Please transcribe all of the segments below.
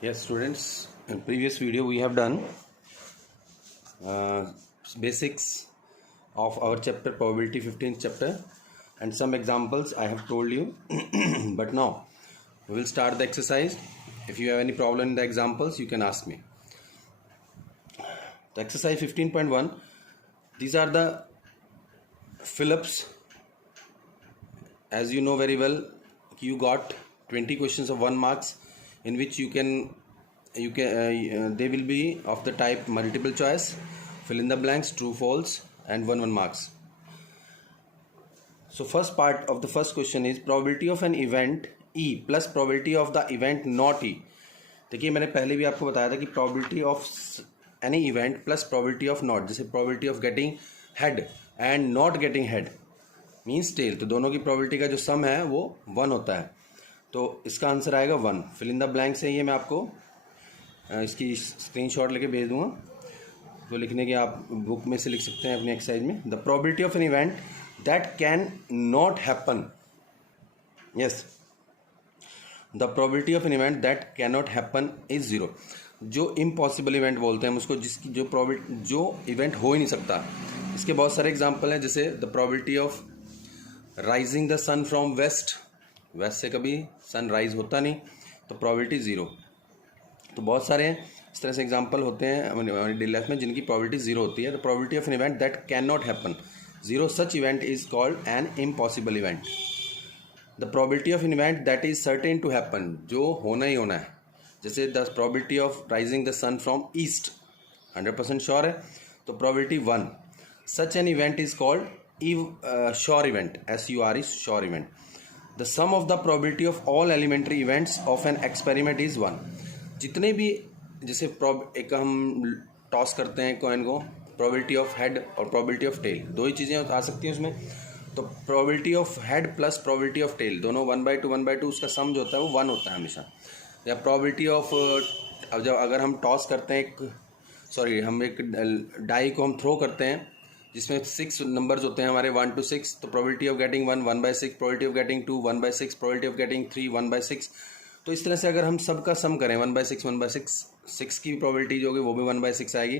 Yes, students, in previous video we have done basics of our chapter probability 15th chapter and some examples I have told you. But now we will start the exercise. If you have any problem in the examples, you can ask me. The exercise 15.1, these are the fill-ups. As you know very well, you got 20 questions of 1 marks in which they will be of the type multiple choice, fill in the blanks, true false, and 1 marks. So first part of the first question is probability of an event E plus probability of the event not E. देखिए मैंने पहले भी आपको बताया था कि probability of any event plus probability of not, जैसे probability of getting head and not getting head means tail, तो दोनों की प्रोबेबिलिटी का जो सम है वो 1 होता है, तो इसका आंसर आएगा 1. फिल इन द ब्लैंक से ये मैं आपको इसकी स्क्रीनशॉट लेके भेज दूंगा, तो लिखने के आप बुक में से लिख सकते हैं अपनी एक्सरसाइज में. The probability of an event that can not happen, yes, the probability of an event that can not happen is 0. जो इम्पॉसिबल इवेंट बोलते हैं हम उसको, जिसकी जो इवेंट हो ही नहीं सकता. इसके बहुत सारे एग्जाम्पल हैं, जैसे the probability of rising the sun from west, west से कभी सन राइज होता नहीं, तो प्रोबेबिलिटी 0. तो बहुत सारे इस तरह से एग्जांपल होते हैं हमारी डेली लाइफ में जिनकी प्रोबेबिलिटी 0 होती है. The probability of an event that can not happen 0, such event is called an impossible event. The probability of an event that is certain to happen, जो होना ही होना है, जैसे the probability of rising the sun from east 100% sure है, तो probability 1. Such an event is called sure event, SUR is sure event. The sum of the probability of all elementary events of an experiment is 1. जितने भी जैसे एक हम toss करते हैं coin को, प्रोबेबिलिटी ऑफ हेड और प्रोबेबिलिटी ऑफ टेल, दो ही चीज़ें आ सकती हैं उसमें, तो probability of head plus probability of tail दोनों 1/2 उसका सम जो होता है वो 1 होता है हमेशा. या प्रोबेबिलिटी ऑफ जब अगर हम टॉस करते हैं हम एक डाई को हम थ्रो करते हैं जिसमें 6 नंबर्स होते हैं हमारे 1 to 6, तो probability of getting 1/6, probability of getting 2 1/6, probability of getting 3 1/6. तो इस तरह से अगर हम सबका सम करें 1/6 6 की प्रोबेबिलिटी जो होगी वो भी 1/6 आएगी,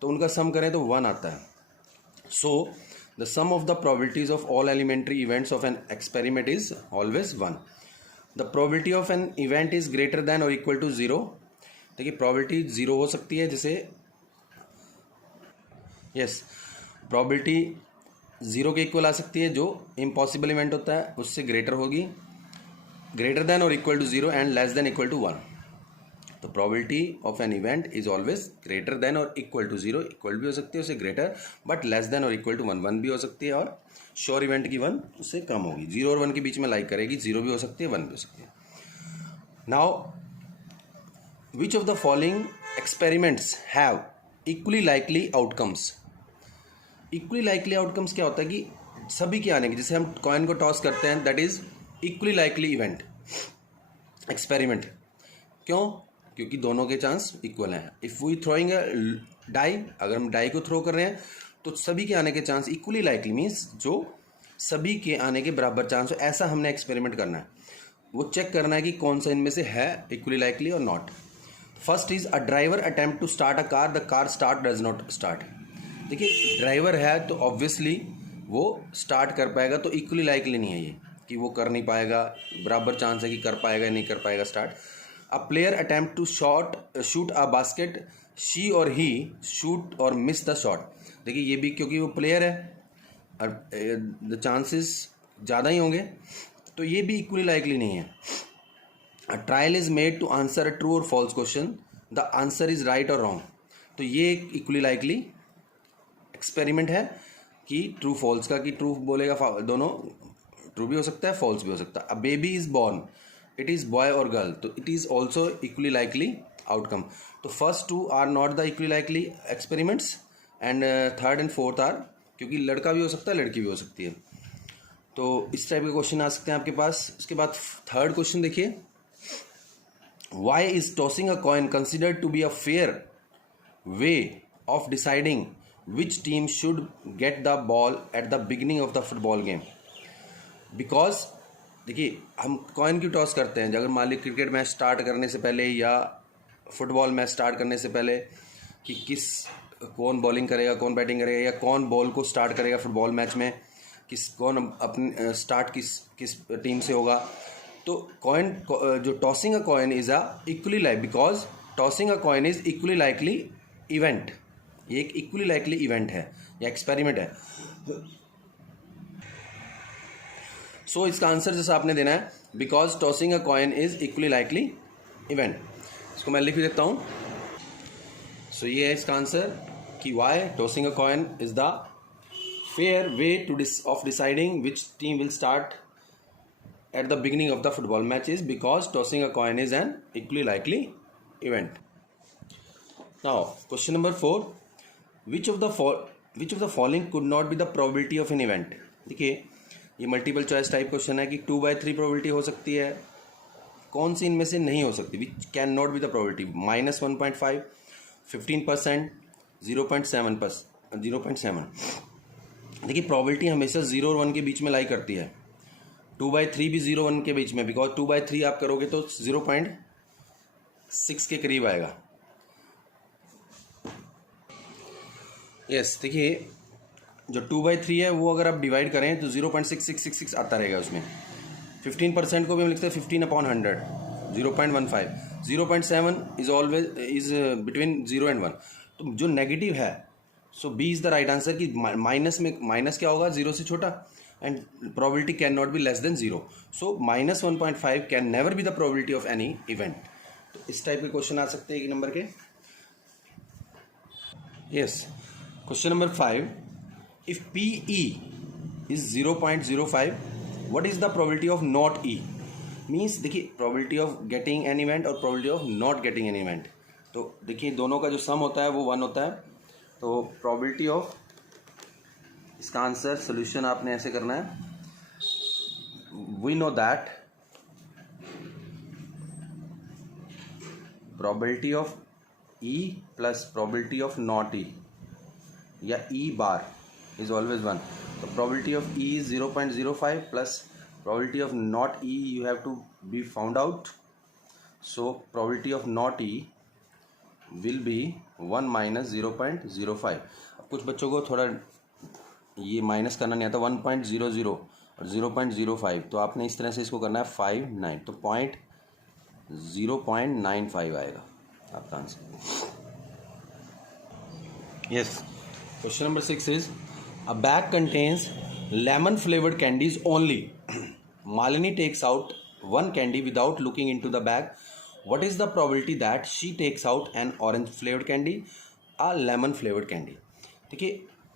तो उनका सम करें तो 1 आता है. So the sum of the probabilities of all elementary events of an experiment is always 1. The probability of an event is greater than और इक्वल टू 0. देखिए प्रोबेबिलिटी 0 हो सकती है, जैसे यस प्रोबेबिलिटी 0 के इक्वल आ सकती है, जो इम्पॉसिबल इवेंट होता है उससे ग्रेटर होगी, ग्रेटर देन और equal to 0 and less than equal to 1. तो probability of an event is always greater than और इक्वल टू 0, इक्वल भी हो सकती है उससे ग्रेटर, बट लेस देन और इक्वल टू 1, 1 भी हो सकती है, और श्योर इवेंट की 1 उससे कम होगी. 0 और 1 के बीच में लाइक करेगी, 0 भी हो सकती है 1 भी हो सकती है. Now which of the following experiments have equally likely outcomes. Equally likely outcomes क्या होता है कि सभी के आने के, जैसे हम कॉइन को टॉस करते हैं, that is equally likely event experiment. क्यों? क्योंकि दोनों के चांस इक्वल हैं. If we throwing a die, अगर हम डाई को थ्रो कर रहे हैं तो सभी के आने के चांस इक्वली लाइकली मीन्स जो सभी के आने के बराबर चांस हो, ऐसा हमने एक्सपेरिमेंट करना है. वो चेक करना है कि कौन सा इनमें से है इक्वली लाइकली और not. First is a driver attempt to start a car, the car start does not start. देखिए ड्राइवर है तो ऑब्वियसली वो स्टार्ट कर पाएगा, तो इक्वली लाइकली नहीं है ये कि वो कर नहीं पाएगा, बराबर चांस है कि कर पाएगा नहीं कर पाएगा start. A player attempt to shoot a basket, she और ही शूट और मिस द शॉट. देखिए ये भी क्योंकि वो प्लेयर है और द चांसेस ज़्यादा ही होंगे, तो ये भी इक्वली लाइकली नहीं है. A trial is made to answer a true और false question, the answer is right और रॉन्ग. तो ये एक इक्वली लाइकली एक्सपेरिमेंट है कि ट्रू फॉल्स का, कि ट्रू बोलेगा दोनों ट्रू भी हो सकता है फॉल्स भी हो सकता है. A baby is born, it is boy और गर्ल, तो it is also equally likely outcome. तो first 2 are not the equally likely experiments and third and fourth are, क्योंकि लड़का भी हो सकता है लड़की भी हो सकती है. तो इस टाइप के क्वेश्चन आ सकते हैं आपके पास. उसके बाद थर्ड क्वेश्चन देखिए, why is tossing a coin considered to be a fair way of deciding which team should get the ball at the beginning of the football game. Because देखिए हम कॉइन क्यों टॉस करते हैं, अगर मान ली cricket match start करने से पहले या फुटबॉल मैच स्टार्ट करने से पहले कि कौन बॉलिंग करेगा, कौन बैटिंग करेगा, या कौन बॉल को स्टार्ट करेगा फुटबॉल मैच में, कौन अपने स्टार्ट किस टीम से होगा। तो कॉइन, जो tossing a coin is a equally like, because tossing a coin is equally likely event. ये एक इक्वली लाइकली इवेंट है या एक्सपेरिमेंट है। सो इसका आंसर जैसा आपने देना है, because tossing a coin is equally likely event. इसको मैं लिख देता हूँ। सो ये है इसका आंसर कि why tossing a coin is the fair way to of deciding which team will start at the beginning of the football match is because tossing a coin is an equally likely event. Now question number 4, which of the following could not be the probability of an event। देखिए ये multiple choice type question है कि 2/3 probability हो सकती है, कौन सी इनमें से नहीं हो सकती, which can not B the probability, -1.5, 15%, 0.7। देखिए प्रोबेबिलिटी हमेशा 0 और 1 के बीच में लाई करती है, 2/3 भी 0 1 के बीच में, बिकॉज 2/3 आप करोगे तो 0.6 के करीब आएगा। यस देखिए जो 2/3 है वो अगर आप डिवाइड करें तो 0.6666 आता रहेगा उसमें। 15% को भी हम लिखते हैं 15/100, 0.15। 0.7 इज बिटवीन 0 and 1। तो जो नेगेटिव है, so B is the right answer कि माइनस क्या होगा, 0 से छोटा, and probability can not be less than 0। So -1.5 can never be the probability of any event. तो इस टाइप के क्वेश्चन आ सकते हैं एक नंबर के। Yes question number 5, if PE is 0.05, what is the probability of not E? Means देखिए probability of getting an event और probability of not getting an event, तो देखिए दोनों का जो सम होता है वो 1 होता है। तो probability of, इसका आंसर सोल्यूशन आपने ऐसे करना है, we know that probability of E plus probability of not E या E bar is always 1. The probability of E is 0.05 plus probability of not E you have to be found out. So probability of not E will be 1 minus 0.05। अब कुछ बच्चों को थोड़ा ये minus करना नहीं आता, 1.00 और 0.05, तो आपने इस तरह से इसको करना है 5/9, तो 0.95 आएगा आपका answer. Yes question number 6 is a bag contains lemon flavored candies only. Malini takes out one candy without looking into the bag. What is the probability that she takes out an orange flavored candy, a lemon flavored candy? देखिए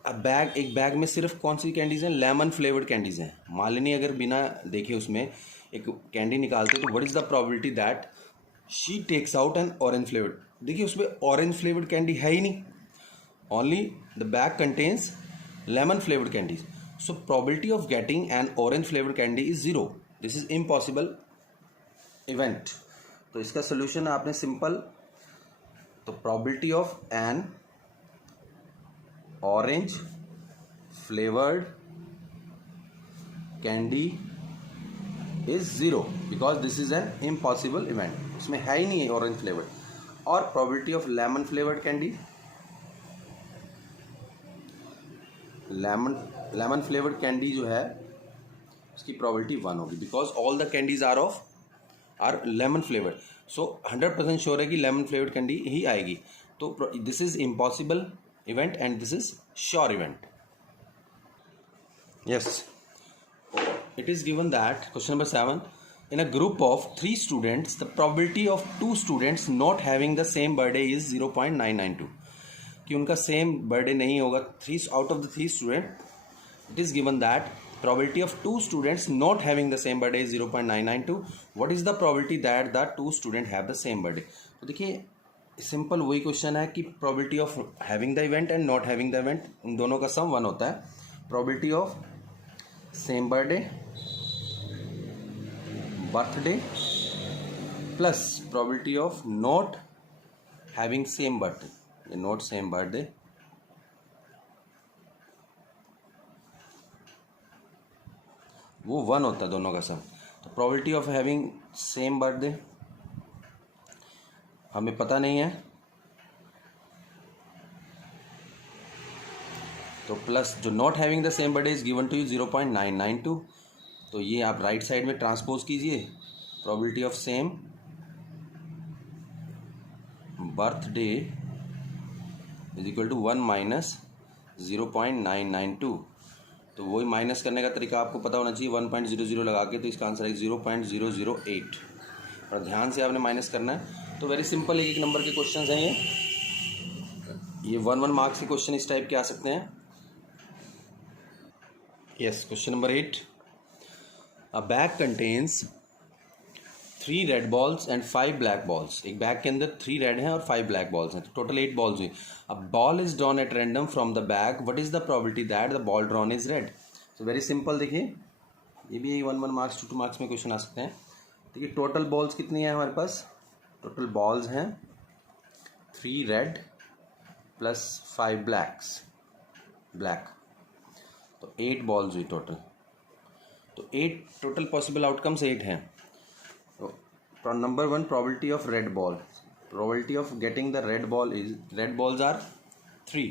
एक bag में सिर्फ कौन सी candies हैं, lemon flavoured candies हैं। मालिनी अगर बिना देखे उसमें एक कैंडी निकालते तो what is the probability that she takes out an orange flavoured. देखिए उसमें ऑरेंज फ्लेवर्ड कैंडी है ही नहीं, only the bag contains lemon flavored candies, so probability of getting an orange flavored candy is 0. This is impossible event. तो इसका solution आपने simple, तो probability of an orange flavored candy is 0 because this is an impossible event. उसमें है ही नहीं orange flavored। और probability of lemon flavored candy, lemon flavoured candy जो है उसकी प्रोबेबिलिटी 1 होगी, because all the candies are lemon flavoured. So 100% sure है कि लेमन फ्लेवर्ड कैंडी ही आएगी। तो this is impossible event and this is sure event. Yes it is given that question number 7, in a group of 3 students the probability of 2 students not having the same birthday is 0.992, कि उनका same birthday नहीं होगा। 3 out of the 3 student, it is given that probability of 2 students not having the same birthday is 0.992। What is the probability that the 2 student have the same birthday. तो देखिए simple वही question है कि probability of having the event and not having the event, उन दोनों का सम 1 होता है। Probability of same birthday plus probability of not having same birthday, not same birthday, वो 1 होता है दोनों का सम। तो probability of having same birthday हमें पता नहीं है, तो प्लस जो not having the same birthday is given to you 0.992, तो ये आप राइट साइड में ट्रांसपोज कीजिए, probability of same birthday is equal to 1 minus 0.992। तो वही माइनस करने का तरीका आपको पता होना चाहिए, 1.00 लगा के, तो इसका आंसर है 0.008। और ध्यान से आपने माइनस करना है। तो वेरी सिंपल एक नंबर के क्वेश्चन हैं ये 1 मार्क्स के क्वेश्चन इस टाइप के आ सकते हैं। Yes, question number 8, a bag contains 3 red balls and 5 black balls. एक बैग के अंदर 3 रेड हैं और 5 ब्लैक बॉल्स हैं, तो टोटल 8 बॉल्स हुई। A ball is drawn at random from the bag, what is the probability that the ball drawn is red. तो very simple, देखिए ये भी 1 मार्क्स 2 मार्क्स में क्वेश्चन आ सकते हैं। देखिए टोटल बॉल्स कितनी है हमारे पास, टोटल बॉल्स हैं 3 रेड प्लस 5 ब्लैक, तो 8 बॉल्स हुई टोटल। तो 8 टोटल पॉसिबल आउटकम्स 8 हैं। तो number 1, probability of red ball, probability of getting the red ball is, red balls are 3,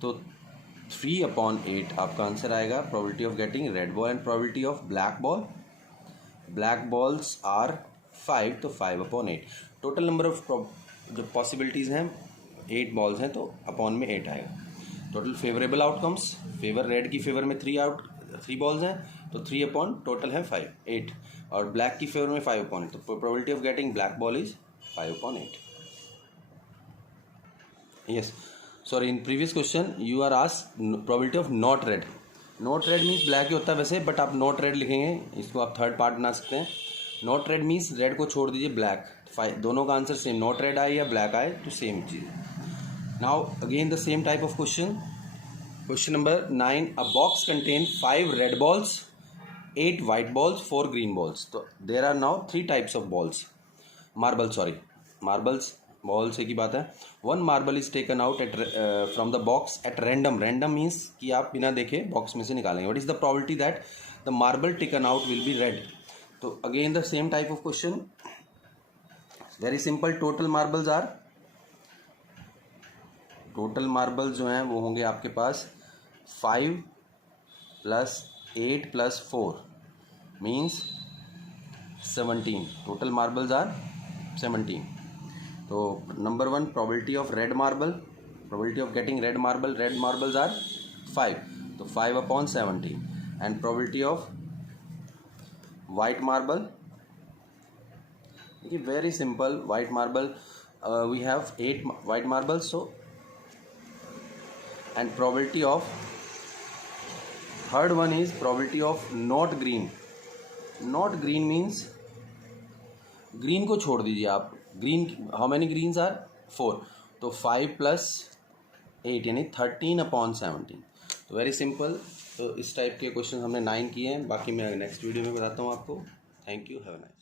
तो 3/8 आपका आंसर आएगा, probability of getting red ball. And probability of black balls are 5, तो 5/8। Total number of जो possibilities हैं 8 balls हैं, तो upon में 8 आएगा। Total favourable outcomes, favour red की फेवर में 3 बॉल्स हैं, तो 3 टोटल है 8, और ब्लैक की फेवर में 5/8, तो probability of getting black ball is 5/8। Yes, sorry, in previous question you are asked probability of not red. Not red means black ही होता है वैसे, बट आप नॉट रेड लिखेंगे, इसको आप थर्ड पार्ट बना सकते हैं। नॉट रेड मीन्स रेड को छोड़ दीजिए, ब्लैक, दोनों का आंसर सेम, नॉट रेड आए या ब्लैक आए तो सेम चीज़। Now again the same type of question, question number 9, a box contain 5 red balls, 8 white balls, 4 green balls. तो there are now 3 types of marbles, balls एक ही बात है। 1 marble is taken out at from the box at random means कि आप बिना देखे box में से निकालेंगे। What is the probability that the marble taken out will be red. तो again the same type of question, very simple, total marbles जो हैं वो होंगे आपके पास 5 + 8 + 4 मीन्स 17, टोटल मार्बल्स आर 17। तो number 1, probability of red marble, probability of getting red marbles are 5, तो 5/17। And probability of white marble, देखिए very simple, white marble we have 8 white marbles, so and probability of third one is probability of not green means green को छोड़ दीजिए आप, green, how many greens are 4, तो 5 + 8 यानी 13/17। तो very simple. तो इस टाइप के क्वेश्चन हमने 9 किए हैं, बाकी मैं नेक्स्ट वीडियो में बताता हूँ आपको। Thank you, have a nice.